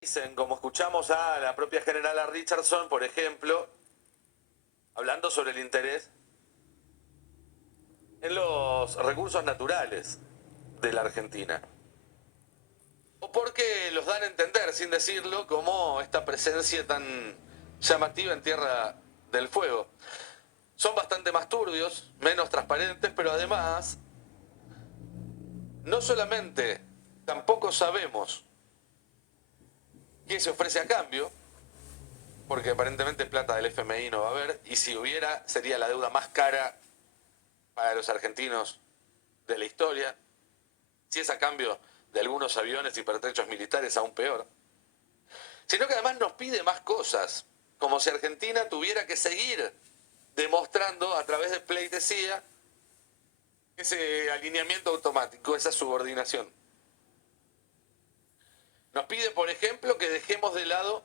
Dicen, como escuchamos a la propia generala Richardson, por ejemplo, hablando sobre el interés en los recursos naturales de la Argentina. O porque los dan a entender, sin decirlo, como esta presencia tan llamativa en Tierra del Fuego. Son bastante más turbios, menos transparentes, pero además, no solamente tampoco sabemos qué se ofrece a cambio, porque aparentemente plata del FMI no va a haber, y si hubiera sería la deuda más cara para los argentinos de la historia, si es a cambio de algunos aviones y pertrechos militares aún peor, sino que además nos pide más cosas, como si Argentina tuviera que seguir demostrando a través de pleitesía ese alineamiento automático, esa subordinación. Nos pide, por ejemplo, que dejemos de lado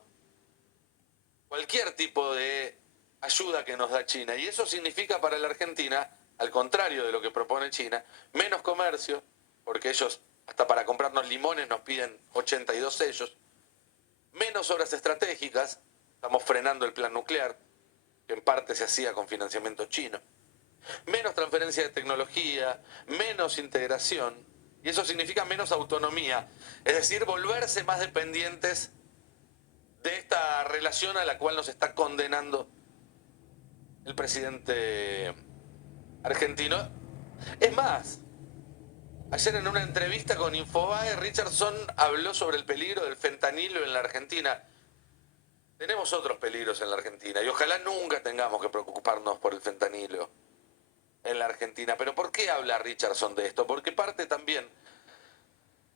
cualquier tipo de ayuda que nos da China. Y eso significa para la Argentina, al contrario de lo que propone China, menos comercio, porque ellos hasta para comprarnos limones nos piden 82 sellos, menos obras estratégicas, estamos frenando el plan nuclear, que en parte se hacía con financiamiento chino, menos transferencia de tecnología, menos integración, y eso significa menos autonomía, es decir, volverse más dependientes de esta relación a la cual nos está condenando el presidente argentino. Es más, ayer en una entrevista con Infobae, Richardson habló sobre el peligro del fentanilo en la Argentina. Tenemos otros peligros en la Argentina y ojalá nunca tengamos que preocuparnos por el fentanilo en la Argentina. Pero ¿por qué habla Richardson de esto? Porque parte también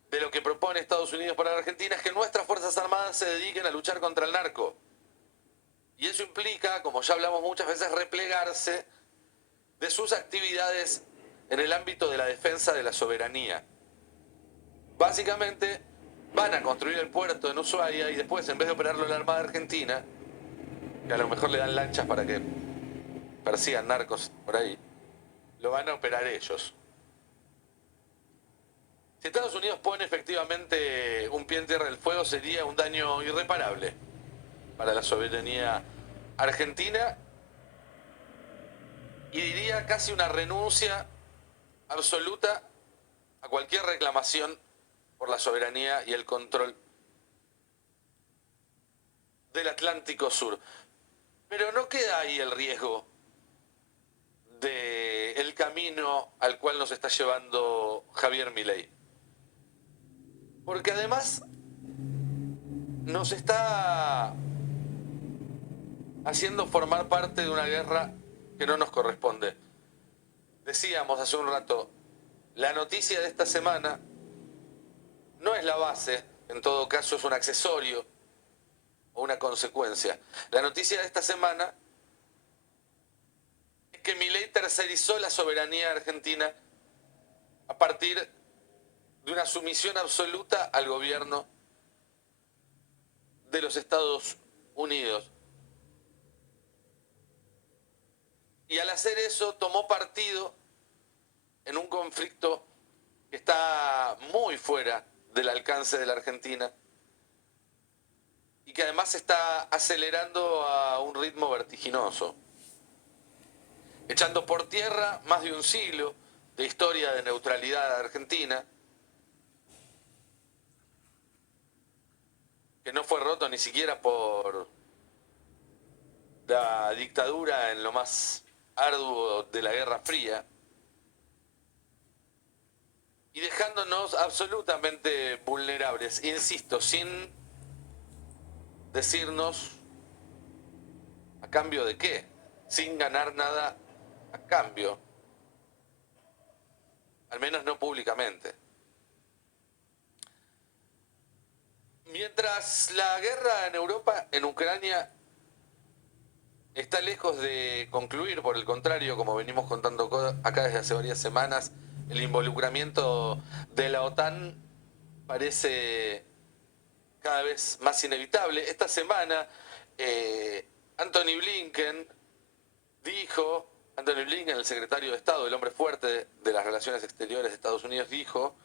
de lo que propone Estados Unidos para la Argentina es que nuestras Fuerzas Armadas se dediquen a luchar contra el narco. Y eso implica, como ya hablamos muchas veces, replegarse de sus actividades en el ámbito de la defensa de la soberanía. Básicamente van a construir el puerto en Ushuaia y después, en vez de operarlo la Armada Argentina, que a lo mejor le dan lanchas para que persigan narcos por ahí, lo van a operar ellos. Si Estados Unidos pone efectivamente un pie en Tierra del Fuego, sería un daño irreparable para la soberanía argentina y diría casi una renuncia absoluta a cualquier reclamación por la soberanía y el control del Atlántico Sur. Pero no queda ahí el riesgo del camino al cual nos está llevando Javier Milei. Porque además nos está haciendo formar parte de una guerra que no nos corresponde. Decíamos hace un rato, la noticia de esta semana no es la base, en todo caso es un accesorio o una consecuencia. La noticia de esta semana es que Milei tercerizó la soberanía argentina a partir de una sumisión absoluta al gobierno de los Estados Unidos. Y al hacer eso tomó partido en un conflicto que está muy fuera del alcance de la Argentina y que además está acelerando a un ritmo vertiginoso, echando por tierra más de un siglo de historia de neutralidad argentina, que no fue roto ni siquiera por la dictadura en lo más arduo de la Guerra Fría, y dejándonos absolutamente vulnerables, insisto, sin decirnos a cambio de qué, sin ganar nada a cambio, al menos no públicamente. Mientras la guerra en Europa, en Ucrania, está lejos de concluir, por el contrario, como venimos contando acá desde hace varias semanas, el involucramiento de la OTAN parece cada vez más inevitable. Esta semana, Anthony Blinken dijo, Anthony Blinken, el secretario de Estado, el hombre fuerte de las relaciones exteriores de Estados Unidos, dijo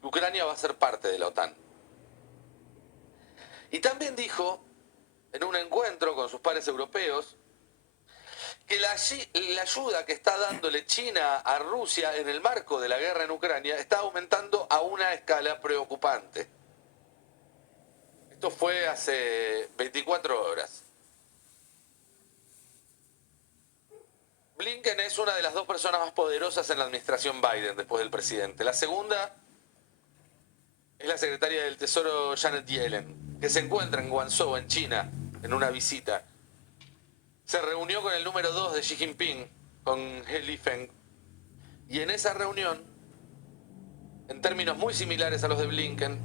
que Ucrania va a ser parte de la OTAN. Y también dijo, en un encuentro con sus pares europeos, que la ayuda que está dándole China a Rusia en el marco de la guerra en Ucrania está aumentando a una escala preocupante. Esto fue hace 24 horas. Blinken es una de las dos personas más poderosas en la administración Biden después del presidente. La segunda es la secretaria del Tesoro Janet Yellen, que se encuentra en Guangzhou, en China, en una visita. Se reunió con el número 2 de Xi Jinping, con He Lifeng, y en esa reunión, en términos muy similares a los de Blinken,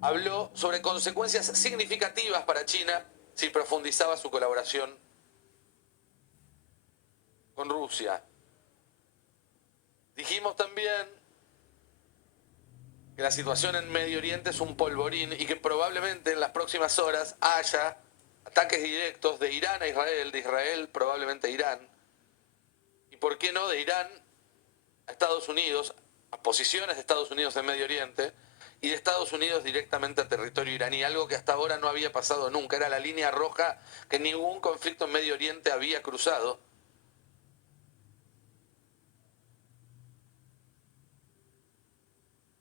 habló sobre consecuencias significativas para China si profundizaba su colaboración con Rusia. Dijimos también que la situación en Medio Oriente es un polvorín y que probablemente en las próximas horas haya ataques directos de Irán a Israel, de Israel probablemente a Irán, y por qué no de Irán a Estados Unidos, a posiciones de Estados Unidos en Medio Oriente, y de Estados Unidos directamente a territorio iraní, algo que hasta ahora no había pasado nunca, era la línea roja que ningún conflicto en Medio Oriente había cruzado.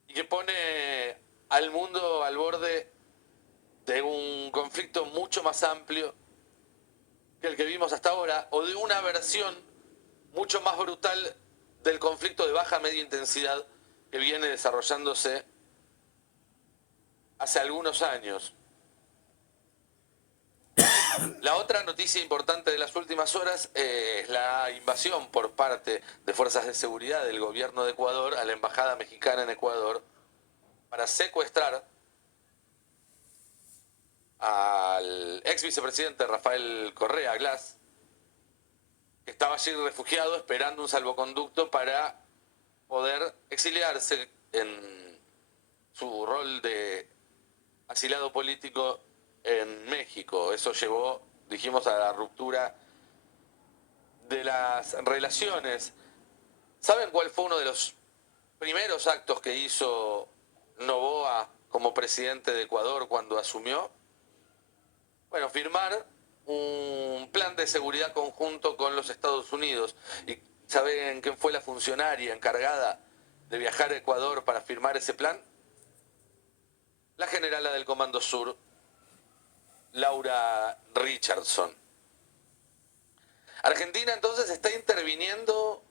Y que pone al mundo al borde de un conflicto mucho más amplio que el que vimos hasta ahora, o de una versión mucho más brutal del conflicto de baja a media intensidad que viene desarrollándose hace algunos años. La otra noticia importante de las últimas horas es la invasión por parte de fuerzas de seguridad del gobierno de Ecuador a la embajada mexicana en Ecuador para secuestrar al ex vicepresidente Rafael Correa Glass, que estaba allí refugiado esperando un salvoconducto para poder exiliarse en su rol de asilado político en México. Eso llevó, dijimos, a la ruptura de las relaciones. ¿Saben cuál fue uno de los primeros actos que hizo Noboa como presidente de Ecuador cuando asumió? Bueno, firmar un plan de seguridad conjunto con los Estados Unidos. ¿Y saben quién fue la funcionaria encargada de viajar a Ecuador para firmar ese plan? La generala del Comando Sur, Laura Richardson. Argentina entonces está interviniendo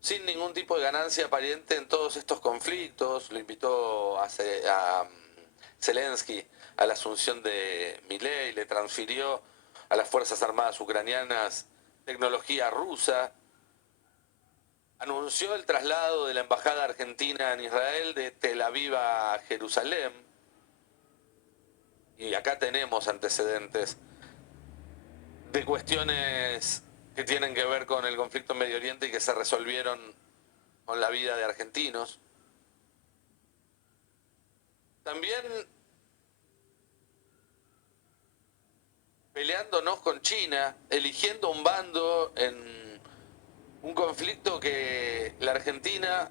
sin ningún tipo de ganancia aparente en todos estos conflictos. Lo invitó a Zelensky a la asunción de Milei, le transfirió a las Fuerzas Armadas ucranianas tecnología rusa, anunció el traslado de la embajada argentina en Israel de Tel Aviv a Jerusalén, y acá tenemos antecedentes de cuestiones que tienen que ver con el conflicto en Medio Oriente y que se resolvieron con la vida de argentinos. También peleándonos con China, eligiendo un bando en un conflicto que la Argentina,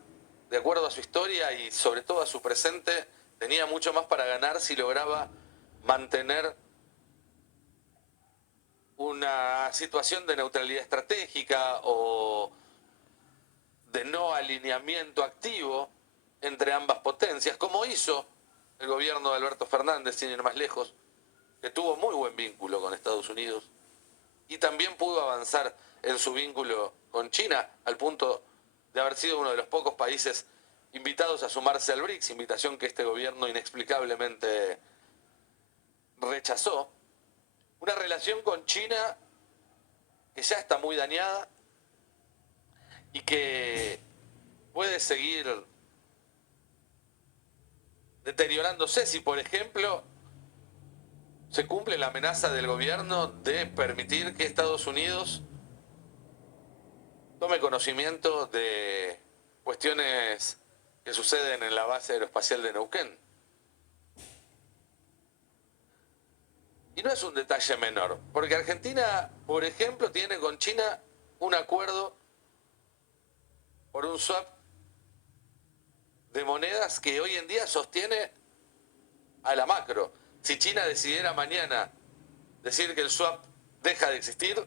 de acuerdo a su historia y sobre todo a su presente, tenía mucho más para ganar si lograba mantener una situación de neutralidad estratégica o de no alineamiento activo entre ambas potencias, como hizo el gobierno de Alberto Fernández, sin ir más lejos, que tuvo muy buen vínculo con Estados Unidos y también pudo avanzar en su vínculo con China al punto de haber sido uno de los pocos países invitados a sumarse al BRICS, invitación que este gobierno inexplicablemente rechazó. Una relación con China que ya está muy dañada y que puede seguir deteriorándose si, por ejemplo, se cumple la amenaza del gobierno de permitir que Estados Unidos tome conocimiento de cuestiones que suceden en la base aeroespacial de Neuquén. Y no es un detalle menor, porque Argentina, por ejemplo, tiene con China un acuerdo por un swap de monedas que hoy en día sostiene a la macro. Si China decidiera mañana decir que el swap deja de existir,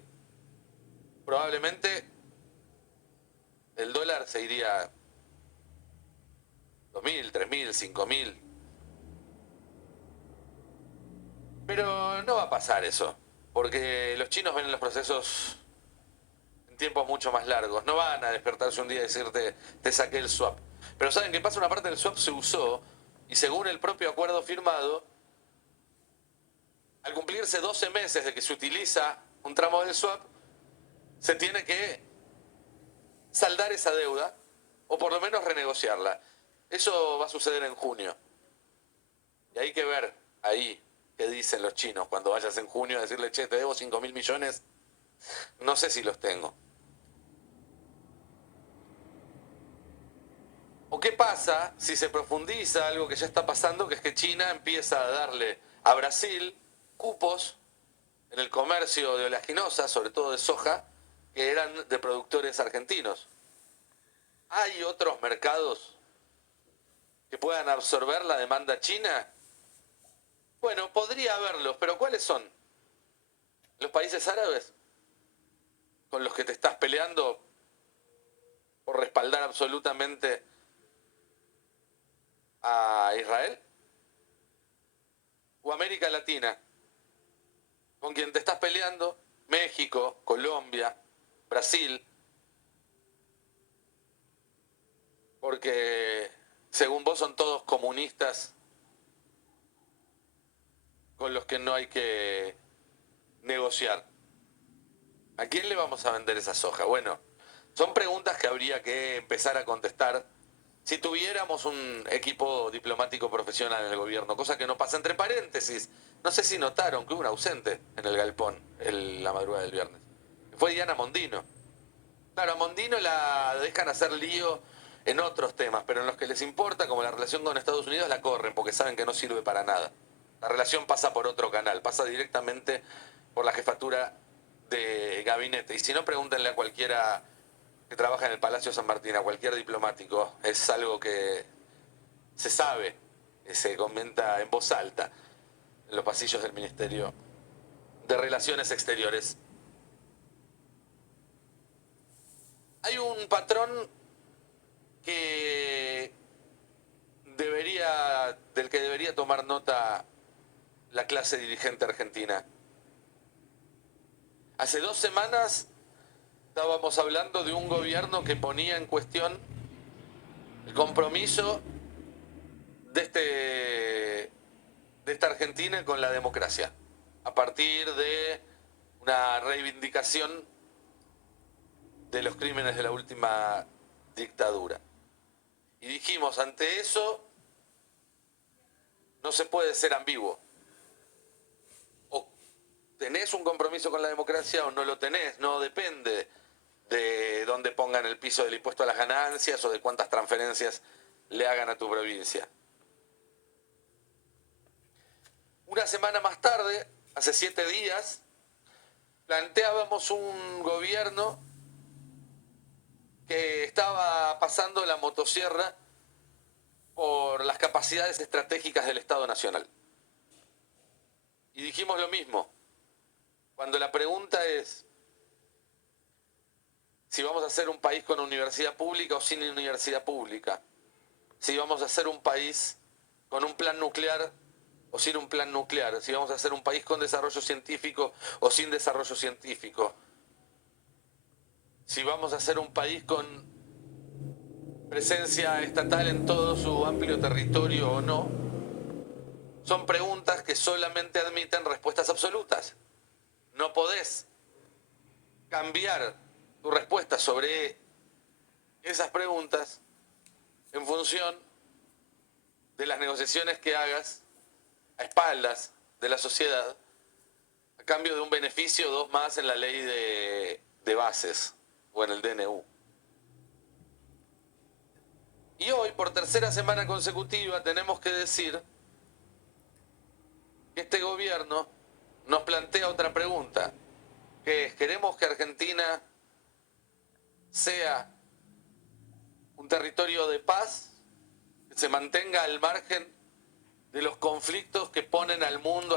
probablemente el dólar se iría 2.000, 3.000, 5.000. Pero no va a pasar eso, porque los chinos ven los procesos en tiempos mucho más largos. No van a despertarse un día y decirte, te saqué el swap. Pero ¿saben qué pasa? Una parte del swap se usó y según el propio acuerdo firmado, al cumplirse 12 meses de que se utiliza un tramo del swap, se tiene que saldar esa deuda o por lo menos renegociarla. Eso va a suceder en junio. Y hay que ver ahí qué dicen los chinos cuando vayas en junio a decirle, che, te debo 5.000 millones, no sé si los tengo. ¿O qué pasa si se profundiza algo que ya está pasando, que es que China empieza a darle a Brasil cupos en el comercio de oleaginosas, sobre todo de soja, que eran de productores argentinos? ¿Hay otros mercados que puedan absorber la demanda china? Bueno, podría haberlos, pero ¿cuáles son? ¿Los países árabes con los que te estás peleando por respaldar absolutamente a Israel? ¿O América Latina, con quien te estás peleando? México, Colombia, Brasil, porque según vos son todos comunistas con los que no hay que negociar. ¿A quién le vamos a vender esa soja? Bueno, son preguntas que habría que empezar a contestar si tuviéramos un equipo diplomático profesional en el gobierno, cosa que no pasa. Entre paréntesis, no sé si notaron que hubo un ausente en el galpón la madrugada del viernes. Fue Diana Mondino. Claro, a Mondino la dejan hacer lío en otros temas, pero en los que les importa, como la relación con Estados Unidos, la corren porque saben que no sirve para nada. La relación pasa por otro canal, pasa directamente por la jefatura de gabinete. Y si no, pregúntenle a cualquiera que trabaja en el Palacio San Martín, a cualquier diplomático. Es algo que se sabe, se comenta en voz alta en los pasillos del Ministerio de Relaciones Exteriores. Hay un patrón que del que debería tomar nota la clase dirigente argentina. Hace 2 semanas estábamos hablando de un gobierno que ponía en cuestión el compromiso de esta Argentina con la democracia, a partir de una reivindicación de los crímenes de la última dictadura. Y dijimos, ante eso no se puede ser ambiguo. O tenés un compromiso con la democracia o no lo tenés, no depende de dónde pongan el piso del impuesto a las ganancias o de cuántas transferencias le hagan a tu provincia. Una semana más tarde, hace 7 días, planteábamos un gobierno que estaba pasando la motosierra por las capacidades estratégicas del Estado Nacional. Y dijimos lo mismo. Cuando la pregunta es si vamos a ser un país con universidad pública o sin universidad pública, si vamos a ser un país con un plan nuclear o sin un plan nuclear, si vamos a ser un país con desarrollo científico o sin desarrollo científico, si vamos a ser un país con presencia estatal en todo su amplio territorio o no, son preguntas que solamente admiten respuestas absolutas. No podés cambiar tu respuesta sobre esas preguntas en función de las negociaciones que hagas a espaldas de la sociedad a cambio de un beneficio o 2 más en la ley de bases o en el DNU. Y hoy, por tercera semana consecutiva, tenemos que decir que este gobierno nos plantea otra pregunta, que es, ¿queremos que Argentina sea un territorio de paz, que se mantenga al margen de los conflictos que ponen al mundo,